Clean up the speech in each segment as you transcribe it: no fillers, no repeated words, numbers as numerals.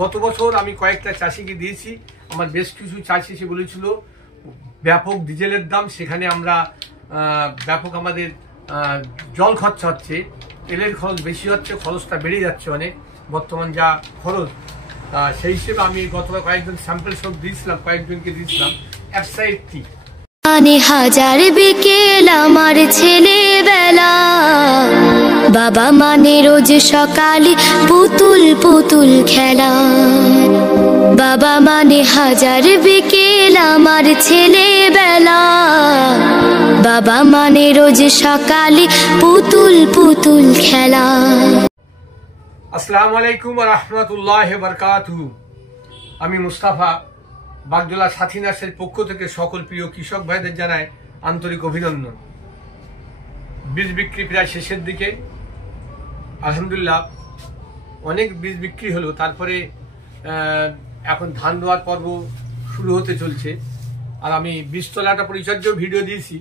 গত বছর আমি কয়েকটা চাষিকে দিয়েছি। আমার বেশ কিছু চাষি এসে বলেছিল ব্যাপক ডিজেলের দাম, সেখানে আমরা ব্যাপক আমাদের জল খরচা হচ্ছে, তেলের খরচ বেশি হচ্ছে, খরচটা বেড়ে যাচ্ছে অনেক বর্তমান যা খরচ। সেই হিসেবে আমি গতবার কয়েকজন স্যাম্পল সব দিয়েছিলাম, কয়েকজনকে দিয়েছিলাম অ্যাপসাইড-টি। হাজার বিকেল আমার ছেলেবেলা, বাবা মানে রোজ সকালে পুতুল পুতুল খেলা। বাবা মানে হাজার বিকেল আমার ছেলেবেলা, বাবা মানে রোজ সকালে পুতুল পুতুল খেলা। আসসালামু আলাইকুম ওয়া রাহমাতুল্লাহি ওয়া বারাকাতুহু। আমি মুস্তাফা বাগডোলা সাথী নার্সের পক্ষ থেকে সকল প্রিয় কৃষক ভাইদের জানাই আন্তরিক অভিনন্দন। বীজ বিক্রি প্রায় শেষের দিকে, আলহামদুলিল্লাহ অনেক বীজ বিক্রি হলো। তারপরে এখন ধান রোয়ার পর্ব শুরু হতে চলছে। আর আমি বীজতলাটা পরিচর্যাও ভিডিও দিয়েছি,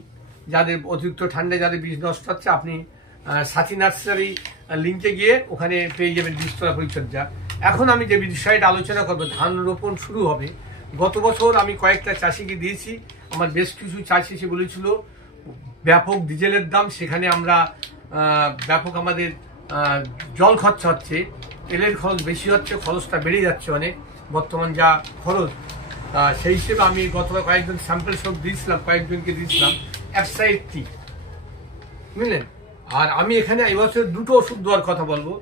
যাদের অতিরিক্ত ঠান্ডায় যাদের বীজ নষ্ট হচ্ছে আপনি সাথী নার্সারি লিঙ্কে গিয়ে ওখানে পেয়ে যাবেন বীজতলা পরিচর্যা। এখন আমি যে বিষয়টা আলোচনা করবো, ধান রোপণ শুরু হবে। গত বছর আমি কয়েকটা চাষিকে দিয়েছি। আমার বেশ কিছু চাষি এসে বলেছিল ব্যাপক ডিজেলের দাম, সেখানে আমরা ব্যাপক আমাদের জল খরচা হচ্ছে, তেলের খরচ বেশি হচ্ছে, খরচটা বেড়ে যাচ্ছে অনেক বর্তমান যা খরচ। সেই হিসেবে আমি গতবার কয়েকজন স্যাম্পল সব দিয়েছিলাম, কয়েকজনকে দিয়েছিলাম অ্যাপসাইড-টি, বুঝলেন। আর আমি এখানে এবছর দুটো ওষুধ দেওয়ার কথা বলবো।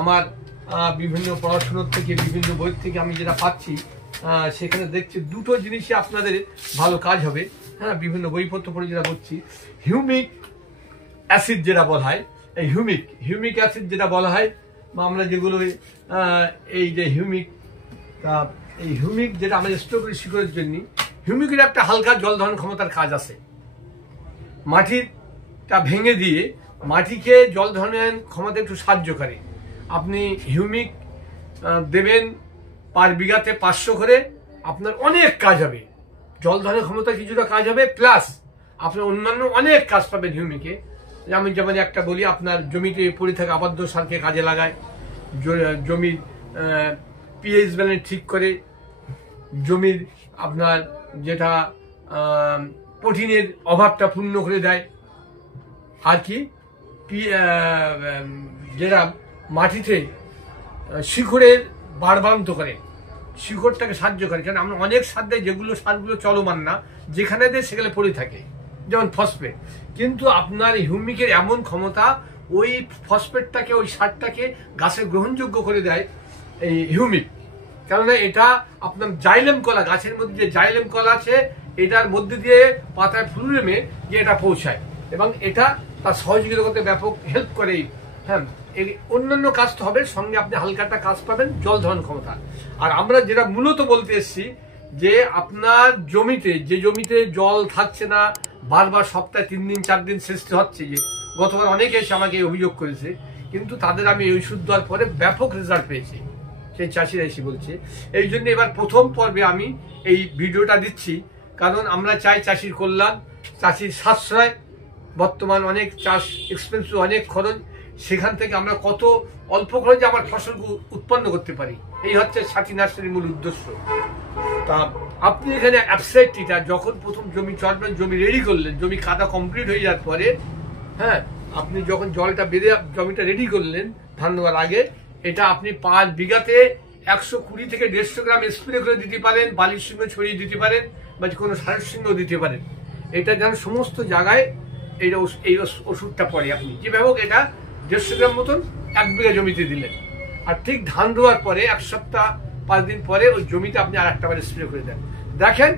আমার বিভিন্ন পড়াশোনার থেকে, বিভিন্ন বই থেকে আমি যেটা পাচ্ছি সেখানে দেখছি দুটো জিনিসই আপনাদের ভালো কাজ হবে। হ্যাঁ, বিভিন্ন বইপত্র পড়ে যেটা বলছি, হিউমিক অ্যাসিড যেটা বলা হয়, এই হিউমিক অ্যাসিড যেটা বলা হয়, বা আমরা যেগুলো এই যে এই হিউমিক যেটা আমাদের স্ট্রবেরি শিকড়ের জন্য, হিউমিকের একটা হালকা জল ধারণ ক্ষমতার কাজ আছে। মাটিটা ভেঙে দিয়ে মাটিকে জল ধারণের ক্ষমতা একটু সাহায্য করে। আপনি হিউমিক দেবেন পার বিঘাতে 500 করে, আপনার অনেক কাজ হবে। জল ধারণের ক্ষমতা কিছুটা কাজ হবে, প্লাস আপনার অন্যান্য অনেক কাজ পাবেন হিউমিকে। আমি যেমন একটা বলি, আপনার জমিতে পড়ে থাকা আবদ্ধ সারকে কাজে লাগায়, জমির পিএইচ ব্যালেন্স ঠিক করে, জমির আপনার যেটা প্রোটিনের অভাবটা পূর্ণ করে দেয়। আর কি যেটা মাটিতে শিকড়ের বাড়বাড়ন্ত করে, শিকড়টাকে সাহায্য করে। কারণ আমরা অনেক সার দেয় যেগুলো সারগুলো চলমান না, যেখানে দেয় সেখানে পড়ে থাকে, যেমন ফসফেট। কিন্তু আপনার হিউমিকের এমন ক্ষমতা, ওই ফসফেটটাকে, ওই সারটাকে গাছের গ্রহণযোগ্য করে দেয় এই হিউমিক। কেননা এটা আপনার জাইলেম কলা, গাছের মধ্যে যে জাইলেম কলা আছে, এটার মধ্যে দিয়ে পাতায় ফ্লুরেমে গিয়ে এটা পৌঁছায়, এবং এটা তার সহযোগিতা করতে ব্যাপক হেল্প করে। হ্যাঁ, অন্যান্য কাজ তো হবে, সঙ্গে আপনি হালকাটা কাজ পাবেন, জল ধারণ ক্ষমতা। আর আমরা যেটা মূলত বলতে এসেছি, যে আপনার জমিতে জল থাকছে না, বারবার সপ্তাহে 3 দিন 4 দিন সেচতে হচ্ছে, যে গতবার অনেকে এসে আমাকে অভিযোগ করেছে, কিন্তু তাদের আমি এই ওষুধ দেওয়ার পরে ব্যাপক রেজাল্ট পেয়েছি, সেই চাষিরা এসে বলছে। এই জন্য এবার প্রথম পর্বে আমি এই ভিডিওটা দিচ্ছি, কারণ আমরা চাই চাষির কল্যাণ, চাষির সাশ্রয়। বর্তমান অনেক চাষ এক্সপেন্সিভ, অনেক খরচ, সেখান থেকে আমরা কত অল্প খরচে আমার ফসল উৎপন্ন করতে পারি, এই হচ্ছে সাথী নার্সারির মূল উদ্দেশ্য। তা আপনি এখানে অ্যাপসাইড-টিটা যখন প্রথম জমি চড়বেন, জমি রেডি করলেন, জমি কাদা কমপ্লিট হয়ে যাওয়ার পরে, হ্যাঁ, আপনি যখন জলটা বেঁধে জমিটা রেডি করলেন ধান দেওয়ার আগে, এটা আপনি 5 বিঘাতে 120 থেকে 150 গ্রাম স্প্রে করে দিতে পারেন, বালির সঙ্গে ছড়িয়ে দিতে পারেন, বা কোনো সারের সঙ্গেও দিতে পারেন। এটা যেন সমস্ত জায়গায় এই ওষুধটা পড়ে। আপনি যেভাবে হোক এটা 150 গ্রাম মতন 1 বিঘা জমিতে দিলেন, আর ঠিক ধান রোয়ার পরে 1 সপ্তাহ 5 দিন পরে ওই জমিতে আপনি আর একটা বার স্প্রে করে দেন। দেখেন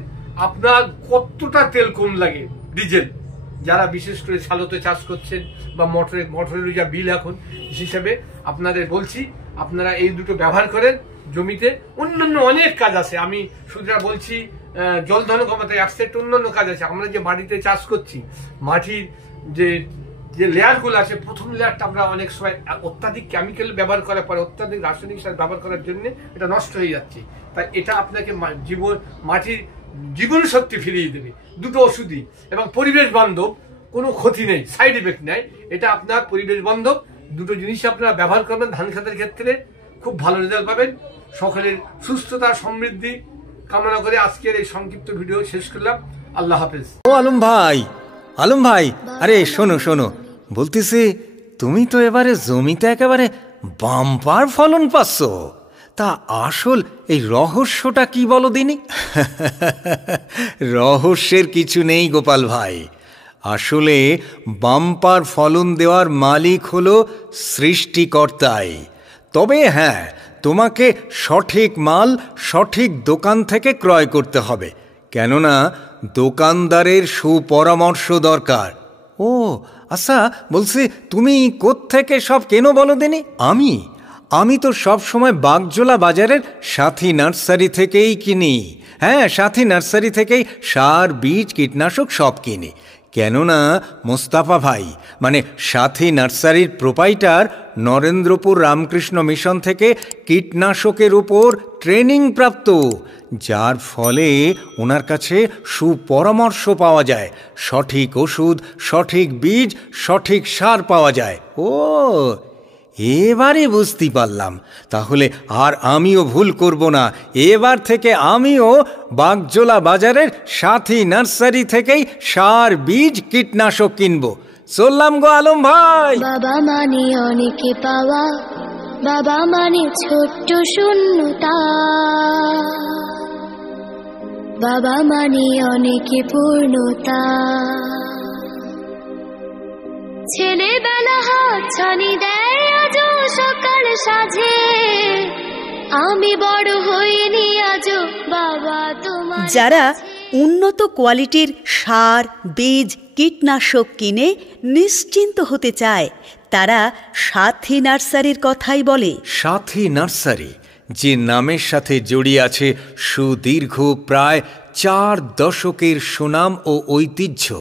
আপনার কতটা তেল কম লাগে, ডিজেল। যারা বিশেষ করে শালতে চাষ করছেন বা মোটরের যা বিল এখন হিসেবে, আপনাদের বলছি আপনারা এই দুটো ব্যবহার করেন জমিতে। অন্যান্য অনেক কাজ আছে, আমি শুধু বলছি জল ধারণ ক্ষমতায় অ্যাপসাইড, অন্যান্য কাজ আছে। আমরা যে মাটিতে চাষ করছি, মাটির যে লেয়ারগুলো আছে, প্রথম লেয়ারটা আমরা অনেক সময় অত্যাধিক কেমিক্যাল ব্যবহার করার পরে, অত্যাধিক রাসায়নিক সার ব্যবহার করার জন্য এটা নষ্ট হয়ে যাচ্ছে। তাই এটা আপনাকে মাটির জীবন শক্তি ফিরিয়ে দেবে, দুটো ওষুধই, এবং পরিবেশ বান্ধব, কোনো ক্ষতি নেই, সাইড এফেক্ট নেই। এটা আপনার পরিবেশ বান্ধব দুটো জিনিস আপনারা ব্যবহার করবেন ধান খেতের ক্ষেত্রে, খুব ভালো রেজাল্ট পাবেন। সকলের সুস্থতা সমৃদ্ধি কামনা করে আজকের এই সংক্ষিপ্ত ভিডিও শেষ করলাম। আল্লাহ হাফেজ। ও আলম ভাই, আরে শোনো শোনো, বলতেছি তুমি তো এবারে জমিতে একেবারে বাম্পার ফলন পাচ্ছ, তা আসল এই রহস্যটা কি বলো দিনি? রহস্যের কিছু নেই গোপাল ভাই, আসলে বাম্পার ফলন দেওয়ার মালিক হলো সৃষ্টিকর্তাই। তবে হ্যাঁ, তোমাকে সঠিক মাল সঠিক দোকান থেকে ক্রয় করতে হবে, কেননা দোকানদারের সুপরামর্শ দরকার। ও আচ্ছা, বলছি তুমি কোত্থেকে সব কেনো বলো দিনি? আমি তো সব সময় বাগজোলা বাজারের সাথী নার্সারি থেকেই কিনি। হ্যাঁ, সাথী নার্সারি থেকেই সার, বীজ, কীটনাশক সব কিনি, কেননা মোস্তাফা ভাই মানে সাথী নার্সারির প্রোপাইটার নরেন্দ্রপুর রামকৃষ্ণ মিশন থেকে কীটনাশকের উপর ট্রেনিং প্রাপ্ত, যার ফলে ওনার কাছে সুপরামর্শ পাওয়া যায়, সঠিক ওষুধ, সঠিক বীজ, সঠিক সার পাওয়া যায়। ও এবারে বুঝতে পারলাম, তাহলে আর আমিও ভুল করব না, এবার থেকে আমিও বাগজোলা বাজারের সাথী নার্সারি থেকেই সার, বীজ, কীটনাশক কিনবো। চললাম গো আলম ভাই। বাবা মানে অনেকে পাওয়া, বাবা মানে ছোট্ট শূন্যতা, বাবা মানে অনেকে পূর্ণতা। ছেলেবেলা হাত ছানি দেয় আজও সকাল সাজে, আমি বড় হইনি আজও বাবা তোমার। যারা উন্নত কোয়ালিটির সার, বীজ, কীটনাশক কিনে নিশ্চিন্ত হতে চায়, তারা সাথী নার্সারির কথাই বলে। সাথী নার্সারি, যে নামের সাথে জড়িয়ে আছে সুদীর্ঘ প্রায় 4 দশকের সুনাম ও ঐতিহ্য।